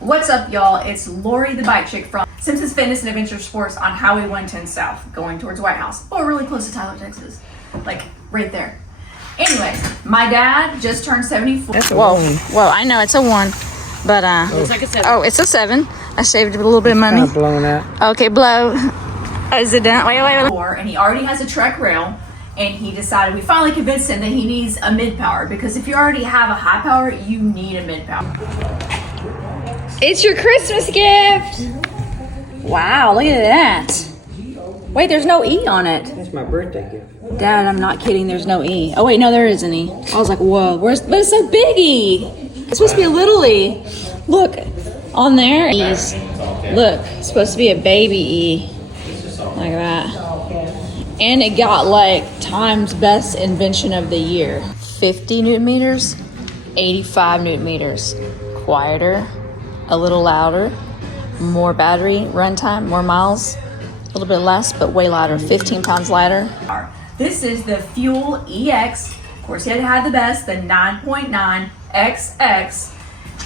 What's up, y'all? It's Lori, the bike chick from Simpsons Fitness and Adventure Sports on Highway 110 South, going towards White House. Oh, really close to Tyler, Texas. Like, right there. Anyway, my dad just turned 74. Whoa, I know it's a 1, but It's like a 7. oh, it's a 7. I saved a little bit of money. Kind of blowing out. Okay, blow. Is it done? Wait. And he already has a Trek rail, and he decided, we finally convinced him that he needs a mid-power, because if you already have a high power, you need a mid-power. It's your Christmas gift. Wow, look at that. Wait, there's no E on it. That's my birthday gift. Dad, I'm not kidding. There's no E. Oh, wait, no, there is an E. I was like, whoa, but it's so big E. It's supposed to be a little E. Look, on there, E's. Look, it's supposed to be a baby E. Like that. And it got like Time's best invention of the year. 50 newton meters, 85 newton meters. Quieter, a little louder, more battery runtime, more miles, a little bit less, but way lighter, 15 pounds lighter. This is the Fuel EX. Of course, it had the best, the 9.9 XX,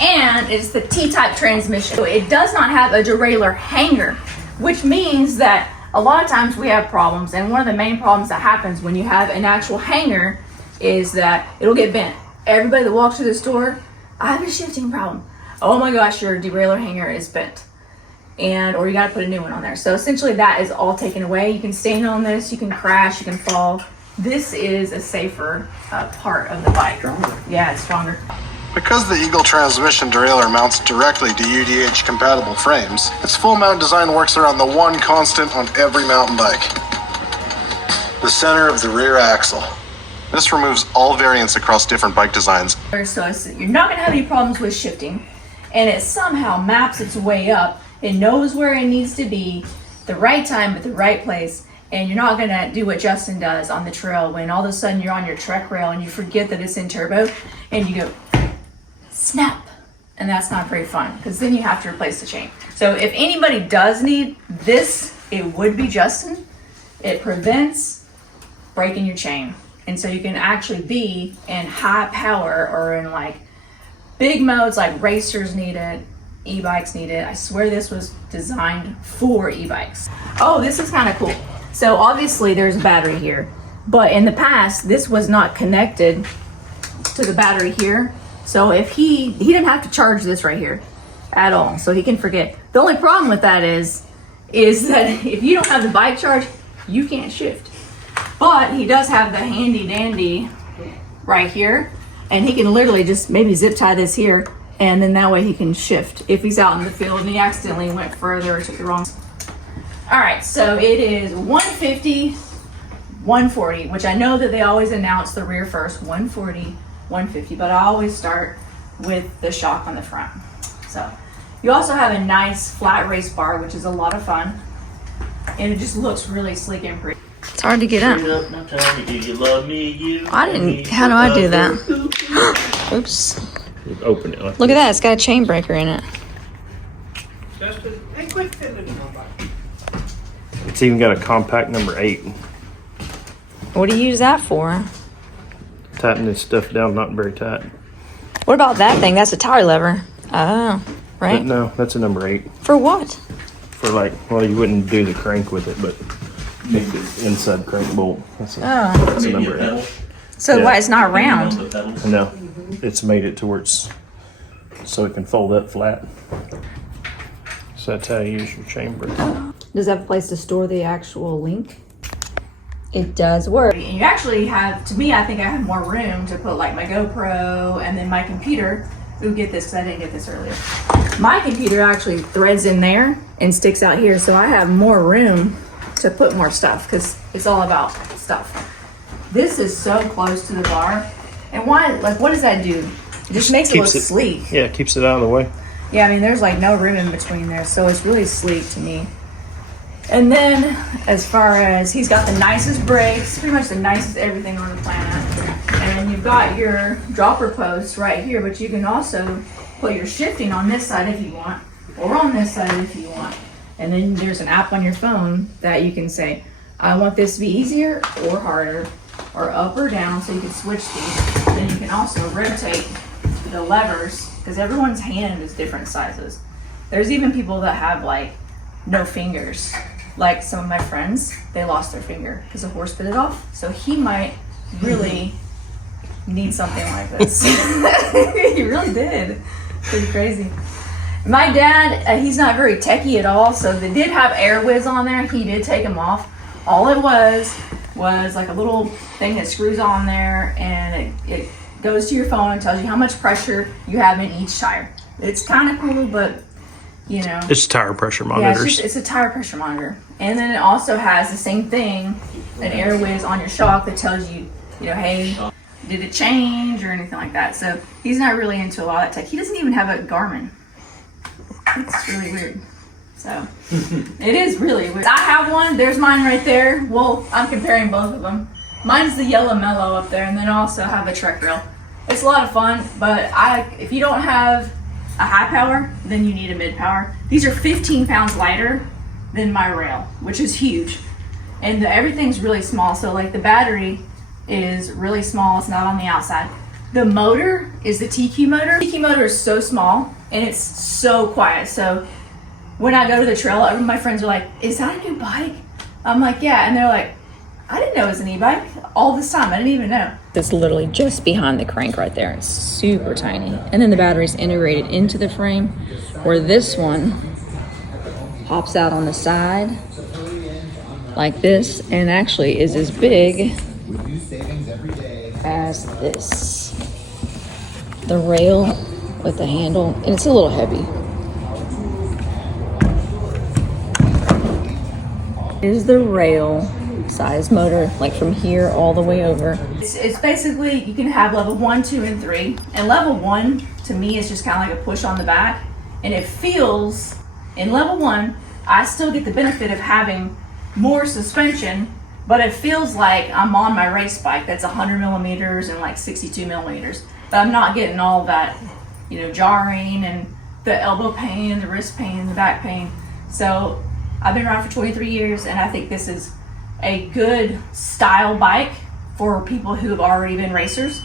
and it's the T-Type transmission. So it does not have a derailleur hanger, which means that a lot of times we have problems, and one of the main problems that happens when you have an actual hanger is that it'll get bent. Everybody that walks through the store, I have a shifting problem. Oh my gosh, your derailleur hanger is bent. Or you gotta put a new one on there. So essentially that is all taken away. You can stand on this, you can crash, you can fall. This is a safer part of the bike. Yeah, it's stronger. Because the Eagle transmission derailleur mounts directly to UDH compatible frames, its full mount design works around the one constant on every mountain bike: the center of the rear axle. This removes all variance across different bike designs. So you're not gonna have any problems with shifting, and it somehow maps its way up. It knows where it needs to be, the right time at the right place, and you're not gonna do what Justin does on the trail when all of a sudden you're on your Trek rail and you forget that it's in turbo and you go snap, and that's not very fun because then you have to replace the chain. So if anybody does need this, it would be Justin. It prevents breaking your chain, and so you can actually be in high power or in like big modes, like racers need it, e-bikes need it. I swear this was designed for e-bikes. Oh, this is kind of cool. So obviously there's a battery here, but in the past this was not connected to the battery here. So if he didn't have to charge this right here at all, so he can forget. The only problem with that is that if you don't have the bike charge, you can't shift. But he does have the handy dandy right here, and he can literally just maybe zip tie this here, and then that way he can shift if he's out in the field and he accidentally went further or took the wrong. All right, so it is 150, 140, which I know that they always announce the rear first, 140, 150, but I always start with the shock on the front. So you also have a nice flat race bar, which is a lot of fun, and it just looks really sleek and pretty. It's hard to get up. I didn't. How do I do that? Oops. Open it. Look at that. It's got a chain breaker in it. It's even got a compact number 8. What do you use that for? Tighten this stuff down, not very tight. What about that thing? That's a tire lever. Oh, right. But no, that's a number 8. For what? For like, well, you wouldn't do the crank with it, but make the inside crank bolt. That's a number 8. So Yeah. why it's not round? No, it's made it to where it's so it can fold up flat. So that's how you use your chain breaker. Does it have a place to store the actual link? It does work. And you actually have, to me, I think I have more room to put like my GoPro and then my computer. Ooh, get this, because I didn't get this earlier. My computer actually threads in there and sticks out here, so I have more room to put more stuff because it's all about stuff. This is so close to the bar. And why, like, what does that do? It just makes it look sleek. Yeah, it keeps it out of the way. Yeah, I mean, there's like no room in between there, so it's really sleek to me. And then, as far as, he's got the nicest brakes, pretty much the nicest everything on the planet. And you've got your dropper post right here, but you can also put your shifting on this side if you want, or on this side if you want. And then there's an app on your phone that you can say, I want this to be easier or harder, or up or down, so you can switch these. Then you can also rotate the levers because everyone's hand is different sizes. There's even people that have like no fingers. Like some of my friends, they lost their finger because a horse bit it off. So he might really need something like this. He really did. Pretty crazy. My dad, he's not very techie at all, so they did have AirWiz on there. He did take them off. All it was like a little thing that screws on there, and it goes to your phone and tells you how much pressure you have in each tire. It's kind of cool, but you know. It's tire pressure Yeah, monitors. it's a tire pressure monitor. And then it also has the same thing, an AirWiz on your shock that tells you, you know, hey, did it change or anything like that. So he's not really into a lot of tech. He doesn't even have a Garmin. It's really weird. So it is really weird. I have one. There's mine right there. Well, I'm comparing both of them. Mine's the yellow mellow up there, and then I also have a Trek rail. It's a lot of fun, but if you don't have a high power, then you need a mid power. These are 15 pounds lighter than my rail, which is huge. And everything's really small. So like the battery is really small. It's not on the outside. The motor is the TQ motor. The TQ motor is so small and it's so quiet. So when I go to the trail, my friends are like, is that a new bike? I'm like, yeah. And they're like, I didn't know it was an e-bike all this time. I didn't even know. That's literally just behind the crank right there. It's super tiny. And then the battery's integrated into the frame, where this one pops out on the side like this, and actually is as big as this. The rail with the handle, and it's a little heavy. Is the rail size motor, like from here all the way over. It's basically, you can have level 1, 2, and 3. And level 1, to me, is just kind of like a push on the back. And it feels, in level 1, I still get the benefit of having more suspension, but it feels like I'm on my race bike that's 100 millimeters and like 62 millimeters. But I'm not getting all that, you know, jarring and the elbow pain and the wrist pain and the back pain. So I've been around for 23 years, and I think this is a good style bike for people who have already been racers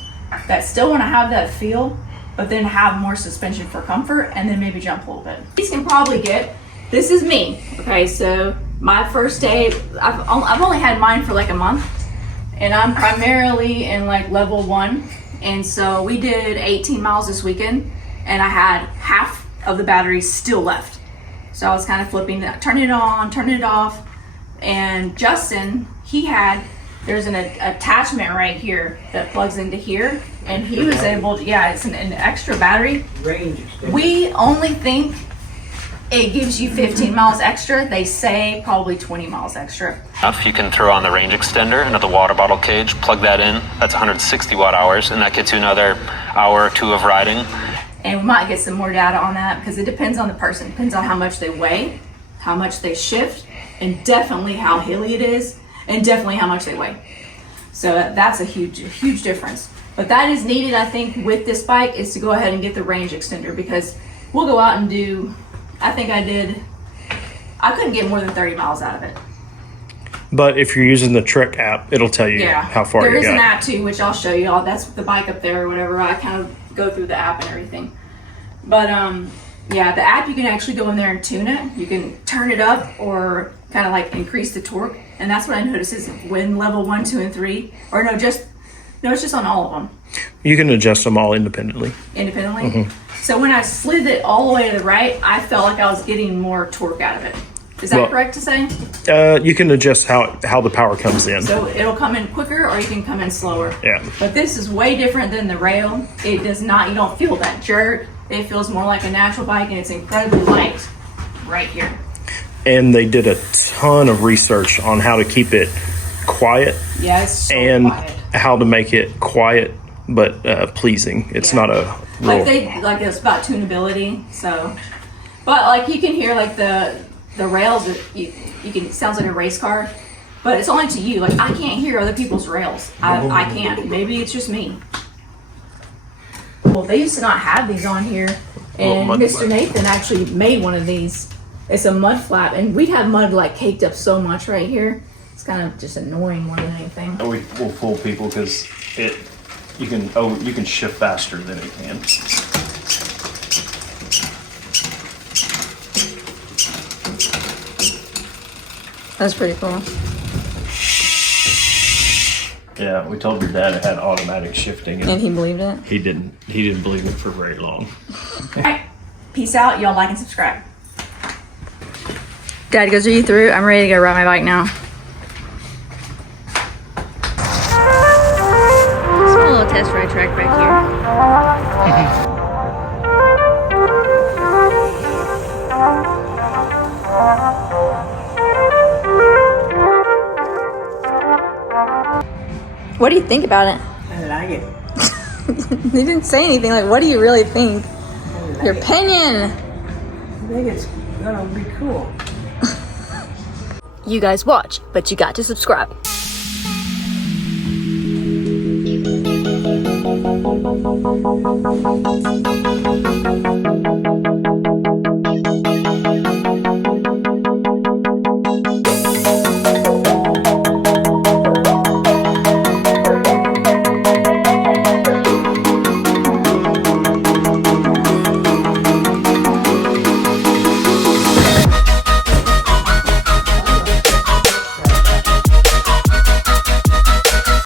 that still want to have that feel, but then have more suspension for comfort, and then maybe jump a little bit. These can probably get, this is me, okay, so my first day, I've only had mine for like a month, and I'm primarily in like level 1, and so we did 18 miles this weekend, and I had half of the battery still left. So I was kind of flipping, turning it on, turning it off. And Justin, there's an attachment right here that plugs into here, and he was able to, yeah, it's an extra battery. Range. We only think it gives you 15 miles extra. They say probably 20 miles extra. You can throw on the range extender into the water bottle cage, plug that in. That's 160 watt hours, and that gets you another hour or two of riding. And we might get some more data on that because it depends on the person. It depends on how much they weigh, how much they shift, and definitely how hilly it is, and definitely how much they weigh. So that's a huge difference. But that is needed, I think, with this bike, is to go ahead and get the range extender, because we'll go out and do, I couldn't get more than 30 miles out of it. But if you're using the Trek app, it'll tell you how far you got. There is an app too, which I'll show you all. That's the bike up there or whatever. I kind of go through the app and everything. But yeah, the app, you can actually go in there and tune it. You can turn it up or kind of like increase the torque. And that's what I noticed is when level 1, 2, and 3, or no, it's just on all of them. You can adjust them all independently. Mm-hmm. So when I slid it all the way to the right, I felt like I was getting more torque out of it. Is that correct to say? You can adjust how the power comes in. So it'll come in quicker, or you can come in slower. Yeah. But this is way different than the rail. It does not, you don't feel that jerk. It feels more like a natural bike, and it's incredibly light right here. And they did a ton of research on how to keep it quiet. Yeah, it's so and quiet. How to make it quiet but pleasing. It's not a real... like it's about tunability. So, but like you can hear like the rails. You can, it sounds like a race car, but it's only to you. Like I can't hear other people's rails. I can't. Maybe it's just me. Well, they used to not have these on here, and Mr. Nathan actually made one of these. It's a mud flap, and we'd have mud like caked up so much right here. It's kind of just annoying more than anything. We'll fool people because you can shift faster than it can. That's pretty cool. Yeah, we told your dad it had automatic shifting, And and he believed it? he didn't believe it for very long. Alright, peace out. Y'all like and subscribe. Dad goes, are you through? I'm ready to go ride my bike now. Small little test ride track back here. What do you think about it? I like it. You didn't say anything. Like, what do you really think? Your opinion. I think it's gonna be cool. You guys watch, but you got to subscribe.